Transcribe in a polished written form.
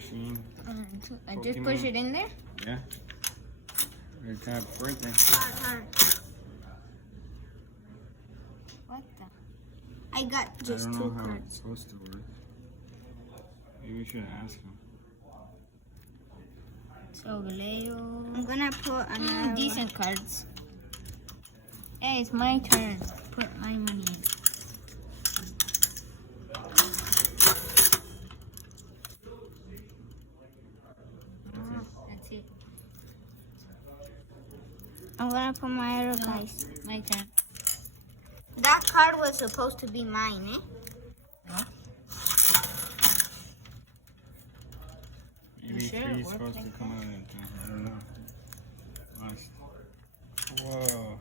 machine. I just push it in there? Yeah. It's a birthday. What the? I got just I don't 2 know how cards. it's supposed to work. Maybe we should ask him. So, Leo. I'm gonna put another decent cards. Hey, it's my turn. Put my money in. That's it. I'm gonna put my other dice. My turn. That card was supposed to be mine, eh? No? Maybe sure three's it supposed worked? to come out of that. I don't know. Lost. Whoa.